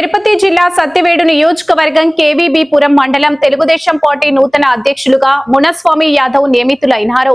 తిరుపతి జిల్లా సత్యవేడు నియోజకవర్గం కేవీబీపురం మండలం తెలుగుదేశం పార్టీ నూతన అధ్యక్షులుగా మునస్వామి యాదవ్ నియమితులైనారు.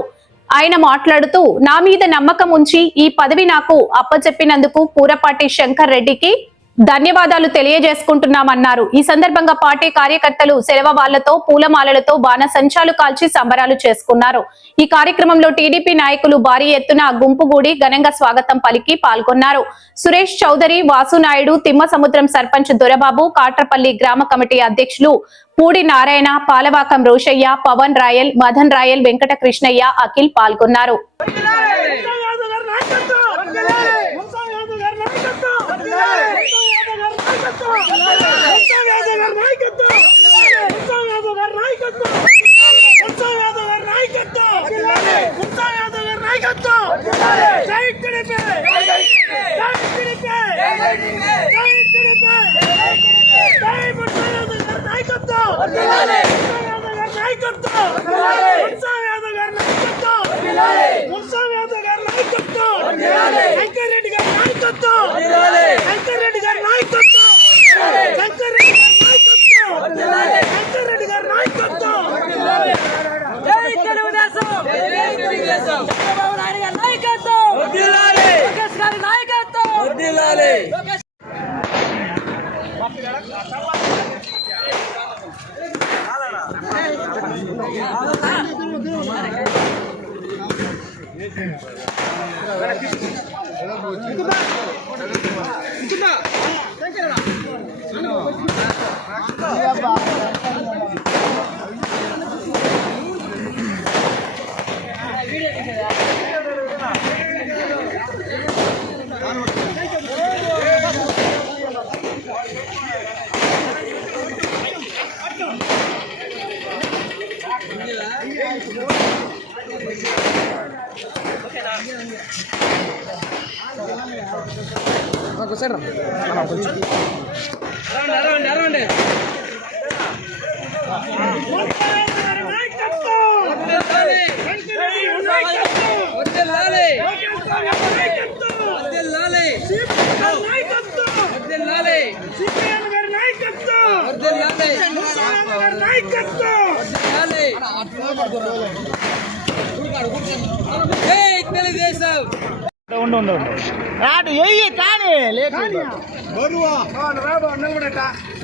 ఆయన మాట్లాడుతూ, నా మీద నమ్మకం ఉంచి ఈ పదవి నాకు అప్పచెప్పినందుకు పూరపాటి శంకర్ రెడ్డికి ధన్యవాదాలు తెలియజేసుకుంటున్నామన్నారు. ఈ సందర్భంగా పార్టీ కార్యకర్తలు సెలవువాళ్లతో పూలమాలలతో బాణసంచాలు కాల్చి సంబరాలు చేసుకున్నారు. ఈ కార్యక్రమంలో టీడీపీ నాయకులు భారీ ఎత్తున గుంపుగూడి ఘనంగా స్వాగతం పలికి పాల్గొన్నారు. సురేష్ చౌదరి, వాసునాయుడు, తిమ్మసముద్రం సర్పంచ్ దొరబాబు, కాట్రపల్లి గ్రామ కమిటీ అధ్యక్షులు పూడి నారాయణ, పాలవాకం రోషయ్య, పవన్ రాయల్, మదన్ రాయల్, వెంకట కృష్ణయ్య, అఖిల్ పాల్గొన్నారు.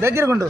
దగ్గరకుండు